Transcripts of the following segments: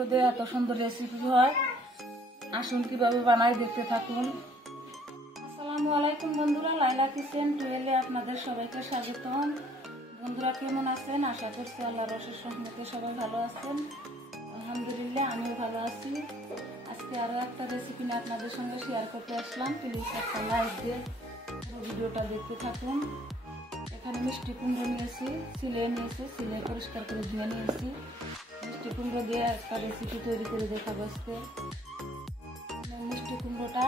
কুমড়ো দিয়ে এত সুন্দর রেসিপি হয়। আসুন কিভাবে বানাই দেখতে থাকুন। আসসালামু আলাইকুম বন্ধুরা, লাইলা কিচেন টুয়েলে আপনাদের সবাইকে স্বাগতম। বন্ধুরা কেমন আছেন? আশা করছি আল্লাহর অশেষ রহমতে সবাই ভালো আছেন। আলহামদুলিল্লাহ আমিও ভালো আছি। আজকে আরো একটা রেসিপি নিয়ে আপনাদের সঙ্গে শেয়ার করতে আসলাম। প্লিজ একটা লাইক দিয়ে পুরো ভিডিওটা দেখতে থাকুন। এখানে মিষ্টি কুমড়ো নিয়েছি, সিলে পরিষ্কার করে ধুয়ে নিয়েছি। মিষ্টি কুমড়ো দিয়ে একটা রেসিপি তৈরি করে দেখাবো আজকে। মিষ্টি কুমড়োটা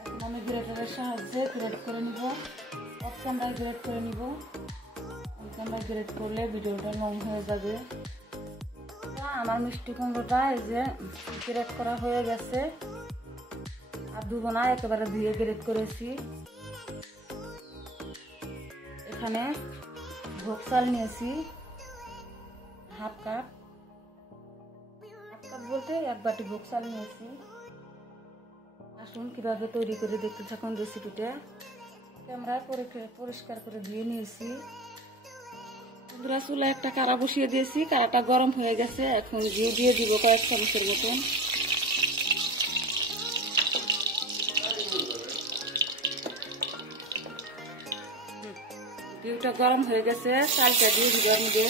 এখন আমি গ্রেটারের সাহায্যে গ্রেট করে নিব। অফ ক্যামেরায় গ্রেট করে নিব। অন ক্যামেরায় গ্রেট করলে ভিডিওটা লং হয়ে যাবে। আমার মিষ্টি কুমড়োটা এই যে গ্রেট করা হয়ে গেছে। আর ধুবো না, একেবারে ধুয়ে গ্রেট করেছি। এখানে ভোগ চাল নিয়েছি হাফ কাপ বলতে 1 বাটি ভোগ চাল নিয়েছি। আসুন কিভাবে তৈরি করে দেখতে থাকুন রেসিপিটা। ক্যামেরায় পরিষ্কার করে ধুয়ে নিয়েছি। বন্ধুরা চুলা একটা কাড়া বসিয়ে দিয়েছি, কাড়াটা গরম হয়ে গেছে। এখন ঘি দিয়ে দিব কয়েক চামচের মতন। ঘিটা গরম হয়ে গেছে, চালটা দিয়ে দিব মধ্যে।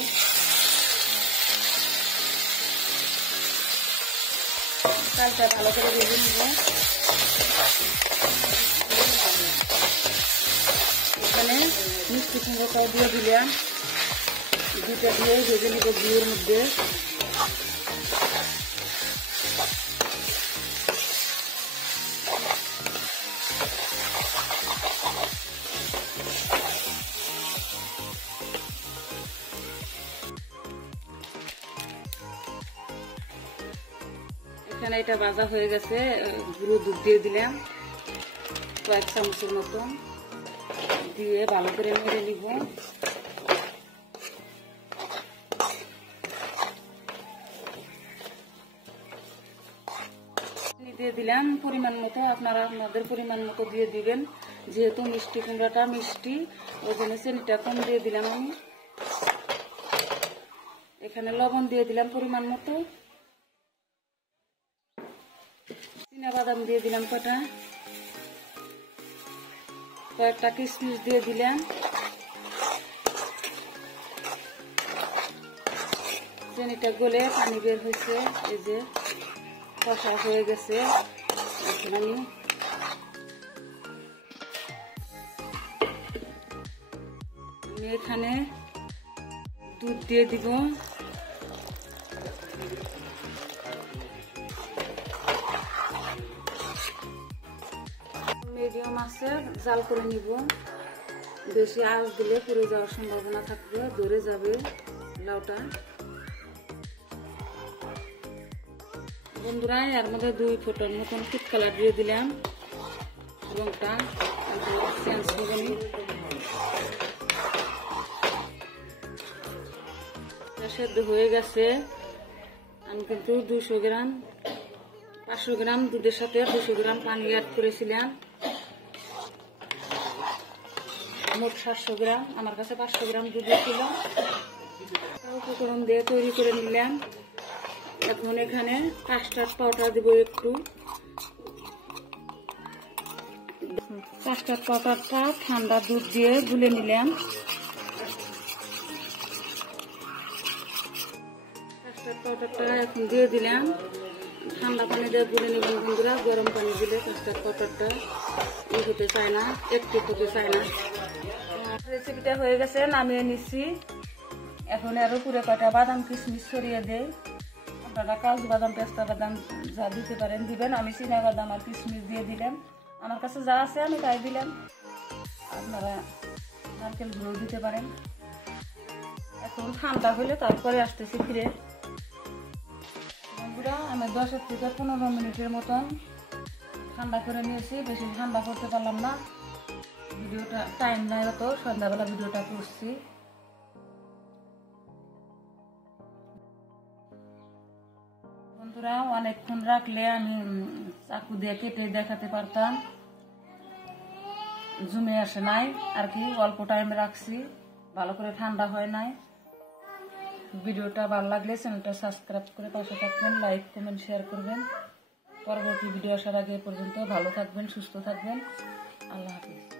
চালটা ভালো করে ভেজে নিব। এখানে মিষ্টি কুমড়োটাও দিয়ে দিলাম, ঘিটা দিয়ে ভেজে নিব ঘিয়ের মধ্যে। এখানে এটা ভাজা হয়ে গেছে, গুঁড়ো দুধ দিয়ে দিলাম কয়েক চামচের মতন, দিয়ে ভালো করে নেড়ে নিব। দিয়ে দিলাম পরিমাণ মতো, আপনারা আপনাদের পরিমাণ মতো দিয়ে দিবেন। যেহেতু মিষ্টি কুমড়াটা মিষ্টি, ওই জন্য চিনিটা কম দিয়ে দিলাম আমি। এখানে লবণ দিয়ে দিলাম পরিমাণ মতো। বাদাম দিয়ে দিলাম কয়েকটা কিশমিশ দিয়ে দিলাম। চিনিটা গলে পানি বের হয়েছে, এই যে কষা হয়ে গেছে। এখন আমি এখানে দুধ দিয়ে দিব। মিডিয়াম আছে জাল করে নিব। বেশি আঁচ দিলে পুড়ে যাওয়ার সম্ভাবনা থাকবে, ধরে যাবে লাউটা। বন্ধুরা এর মধ্যে 2 ফোঁটার মতন ফুড কালার দিয়ে দিলাম। রংটা চেঞ্জ হবে না। সেদ্ধ হয়ে গেছে। আমি কিন্তু 500 গ্রাম দুধের সাথে 200 গ্রাম পানি অ্যাড করেছিলাম। মোট 700 গ্রাম, আমার কাছে 500 গ্রাম দুধ ছিল। উপকরণ দিয়ে তৈরি করে নিলাম। এখন এখানে কাস্টার্ড পাউডার দিব একটু। কাস্টার্ড পাউডারটা ঠান্ডা দুধ দিয়ে গুলে নিলাম। কাস্টার্ড পাউডারটা এখন দিয়ে দিলাম। ঠান্ডা পানি দিয়ে গুলে নেবেন বন্ধুরা। গরম পানি দিলে কাস্টার্ড পাউডারটা হতে চায় না, একটু হতে চায় না। রেসিপিটা হয়ে গেছে, নামিয়ে নিচ্ছি। এখন আরো পুরো কটা বাদাম কিশমিশ ছড়িয়ে দেয়। আপনারা কাজু বাদাম, পেস্তা বাদাম যা দিতে পারেন দিবেন। আমি চিনা বাদাম আর কিশমিশ দিয়ে দিলাম। আমার কাছে যা আছে আমি তাই দিলাম। আপনারা নারকেল গুঁড়ো দিতে পারেন। এখন ঠান্ডা হলে তারপরে আসতেছি ফিরে। বন্ধুরা আমি 10 থেকে 15 মিনিটের মতন ঠান্ডা করে নিয়েছি। বেশি ঠান্ডা করতে পারলাম না, ভিডিওটা টাইম নাই, তো সন্ধ্যাবেলা ভিডিওটা করছি। বন্ধুরা অনেকক্ষণ রাখলে আমি চাকু দিয়ে কেটে দেখাতে পারতাম, জমে আসে নাই আর কি। অল্প টাইম রাখছি, ভালো করে ঠান্ডা হয় নাই। ভিডিওটা ভালো লাগলে চ্যানেলটা সাবস্ক্রাইব করে পাশে থাকবেন, লাইক কমেন্ট শেয়ার করবেন। পরবর্তী ভিডিও আসার আগে পর্যন্ত ভালো থাকবেন, সুস্থ থাকবেন। আল্লাহ হাফিজ।